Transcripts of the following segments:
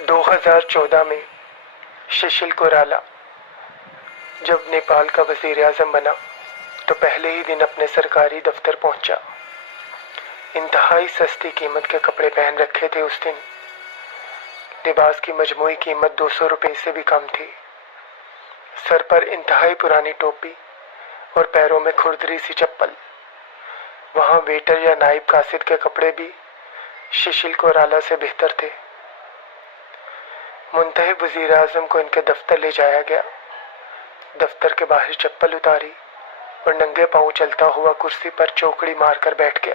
2014 में शिशिल कोइराला जब नेपाल का वजीर आज़म बना तो पहले ही दिन अपने सरकारी दफ्तर पहुंचा। इंतहाई सस्ती कीमत के कपड़े पहन रखे थे उस दिन। लिबास की मजमूई कीमत 200 रुपये से भी कम थी। सर पर इंतहाई पुरानी टोपी और पैरों में खुरदरी सी चप्पल। वहां वेटर या नाइब कासिद के कपड़े भी शिशिल कोइराला से बेहतर थे। मुंतहिब वजीर आज़म को इनके दफ्तर ले जाया गया। दफ्तर के बाहर चप्पल उतारी और नंगे पांव चलता हुआ कुर्सी पर चौकड़ी मारकर बैठ गया।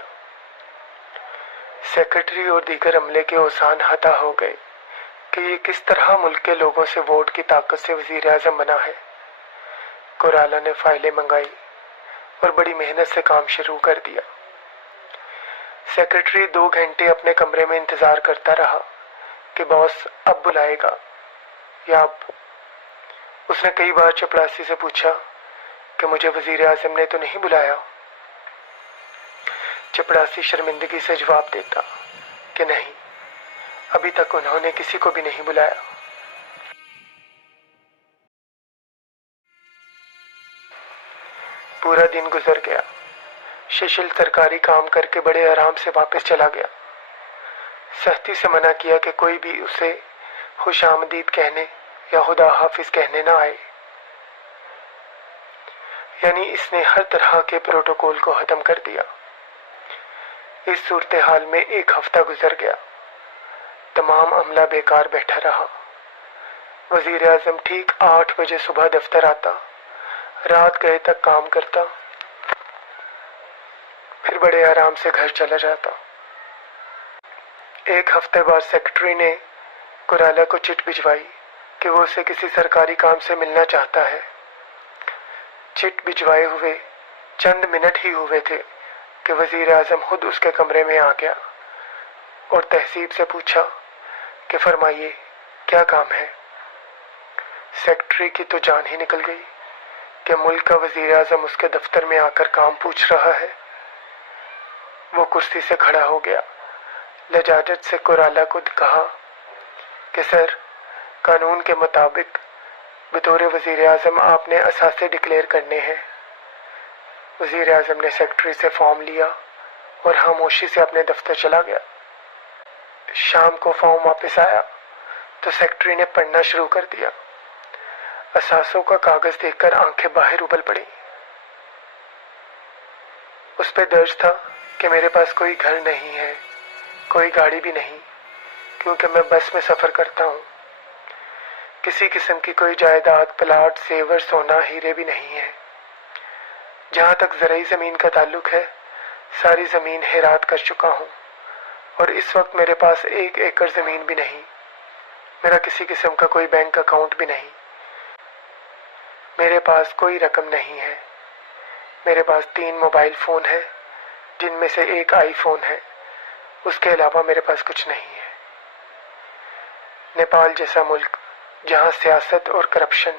सेक्रेटरी और दीगर अमले के ओसान हता हो गए कि ये किस तरह मुल्क के लोगों से वोट की ताकत से वजीर आज़म बना है। कोइराला ने फाइलें मंगाई और बड़ी मेहनत से काम शुरू कर दिया। सेक्रेटरी 2 घंटे अपने कमरे में इंतजार करता रहा कि बॉस अब बुलाएगा या अब। उसने कई बार चपरासी से पूछा कि मुझे वजीर आज़म ने तो नहीं बुलाया। चपरासी शर्मिंदगी से जवाब देता कि नहीं, अभी तक उन्होंने किसी को भी नहीं बुलाया। पूरा दिन गुजर गया। शिशिल सरकारी काम करके बड़े आराम से वापस चला गया। सख्ती से मना किया कि कोई भी उसे खुशामदीद कहने या खुदा हाफिज कहने ना आए। यानी इसने हर तरह के प्रोटोकॉल को खत्म कर दिया। इस सूरत हाल में 1 हफ्ता गुजर गया। तमाम अमला बेकार बैठा रहा। वजीर आज़म ठीक 8 बजे सुबह दफ्तर आता, रात गए तक काम करता, फिर बड़े आराम से घर चला जाता। 1 हफ्ते बाद सेक्रेटरी ने कोइराला को चिट भिजवाई कि वो उसे किसी सरकारी काम से मिलना चाहता है। चिट भिजवाए हुए चंद मिनट ही हुए थे कि वजीर आज़म खुद उसके कमरे में आ गया और तहसीब से पूछा कि फरमाइए क्या काम है। सेक्रेटरी की तो जान ही निकल गई कि मुल्क का वजीर आज़म उसके दफ्तर में आकर काम पूछ रहा है। वो कुर्सी से खड़ा हो गया। लजाजत से कोइराला को कहा कि सर, कानून के मुताबिक बतौर वजीर आज़म आपने असासे डिक्लेयर करने हैं। वजीर आज़म ने सेक्रेटरी से फॉर्म लिया और खामोशी से अपने दफ्तर चला गया। शाम को फॉर्म वापस आया तो सेक्रेटरी ने पढ़ना शुरू कर दिया। असासों का कागज देखकर आंखें बाहर उबल पड़ी। उस पे दर्ज था कि मेरे पास कोई घर नहीं है, कोई गाड़ी भी नहीं, क्योंकि मैं बस में सफ़र करता हूँ। किसी किस्म की कोई जायदाद, प्लाट, जेवर, सोना, हीरे भी नहीं है। जहाँ तक ज़राई ज़मीन का ताल्लुक है, सारी ज़मीन हेरात कर चुका हूँ और इस वक्त मेरे पास 1 एकड़ ज़मीन भी नहीं। मेरा किसी किस्म का कोई बैंक अकाउंट भी नहीं। मेरे पास कोई रकम नहीं है। मेरे पास 3 मोबाइल फ़ोन है, जिनमें से 1 आईफोन है। उसके अलावा मेरे पास कुछ नहीं है। नेपाल जैसा मुल्क जहाँ सियासत और करप्शन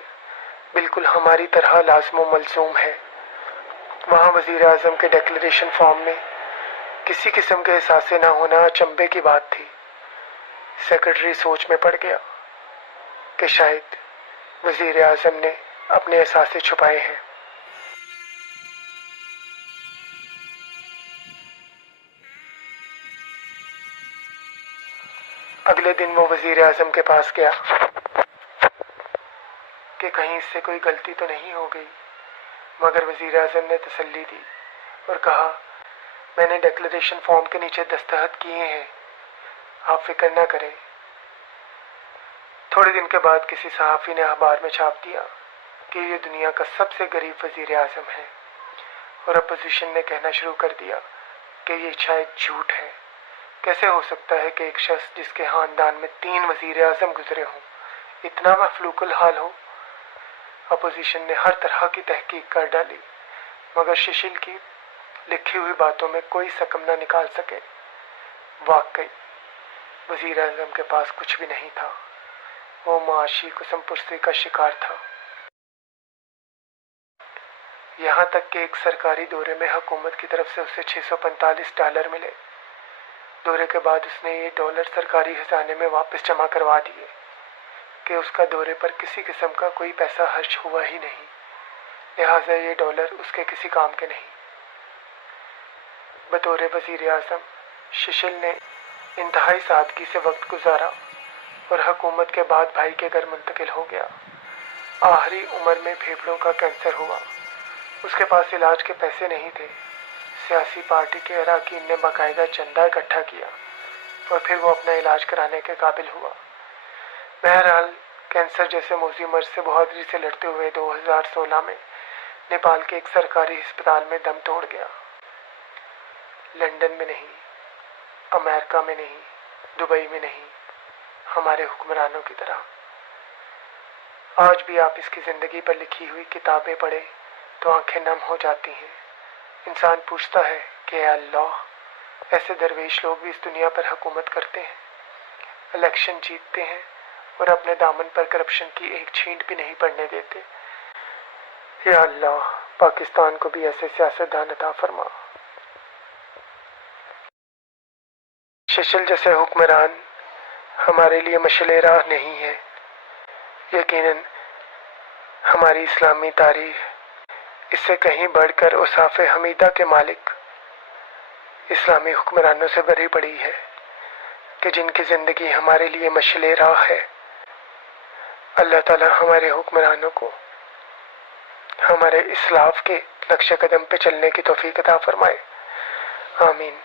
बिल्कुल हमारी तरह लाज़िम व मलज़ूम है, वहाँ वज़ीर आज़म के डिक्लेरेशन फॉर्म में किसी किस्म के एहसासे ना होना अचंभे की बात थी। सेक्रेटरी सोच में पड़ गया कि शायद वज़ीर आज़म ने अपने एहसासे छुपाए हैं। अगले दिन वो वज़ीर आज़म के पास गया कि कहीं इससे कोई गलती तो नहीं हो गई, मगर वज़ीर आज़म ने तसल्ली दी और कहा, मैंने डिक्लेरेशन फॉर्म के नीचे दस्तखत किए हैं, आप फिक्र ना करें। थोड़े दिन के बाद किसी सहाफ़ी ने अखबार में छाप दिया कि ये दुनिया का सबसे गरीब वज़ीर आज़म है और अपोजिशन ने कहना शुरू कर दिया कि ये शायद झूठ है। कैसे हो सकता है कि एक शख्स जिसके ख़ानदान में 3 वज़ीर आज़म गुजरे हों इतना मफलूकुल हाल हो। अपोजिशन ने हर तरह की तहकीक कर डाली, मगर शिशिल की लिखी हुई बातों में कोई सकम न निकाल सके। वाकई वज़ीर आज़म के पास कुछ भी नहीं था। वो मुआशी कसमपुर्सी का शिकार था। यहाँ तक कि एक सरकारी दौरे में हुकूमत की तरफ से उसे $645 मिले, दौरे के बाद उसने ये डॉलर सरकारी खजाने में वापस जमा करवा दिए कि उसका दौरे पर किसी किस्म का कोई पैसा खर्च हुआ ही नहीं, लिहाजा ये डॉलर उसके किसी काम के नहीं। बतौर वज़ीर आज़म शिशिल ने इंतहाई सादगी से वक्त गुजारा और हुकूमत के बाद भाई के घर मुंतकिल हो गया। आखिरी उम्र में फेफड़ों का कैंसर हुआ। उसके पास इलाज के पैसे नहीं थे। सियासी पार्टी के अरकान ने बाकायदा चंदा इकट्ठा किया और फिर वो अपना इलाज कराने के काबिल हुआ। बहरहाल कैंसर जैसे मौजी मर्ज से बहादुरी से लड़ते हुए 2016 में नेपाल के एक सरकारी अस्पताल में दम तोड़ गया। लंदन में नहीं, अमेरिका में नहीं, दुबई में नहीं, हमारे हुक्मरानों की तरह। आज भी आप इसकी ज़िंदगी पर लिखी हुई किताबें पढ़े तो आंखें नम हो जाती हैं। इंसान पूछता है कि अल्लाह, ऐसे दरवेश लोग भी इस दुनिया पर हुकूमत करते हैं, इलेक्शन जीतते हैं और अपने दामन पर करप्शन की एक छींट भी नहीं पड़ने देते। या अल्लाह, पाकिस्तान को भी ऐसे सियासतदान अता फरमा। शिशिल जैसे हुक्मरान हमारे लिए मशले राह नहीं है। यकीनन हमारी इस्लामी तारीख इससे कहीं बढ़कर औसाफ हमीदा के मालिक इस्लामी हुक्मरानों से भरी पड़ी है कि जिनकी ज़िंदगी हमारे लिए मशले राह है। अल्लाह ताला हमारे हुक्मरानों को हमारे इस्लाफ के नक्शे कदम पे चलने की तौफीक अता फरमाए। आमीन।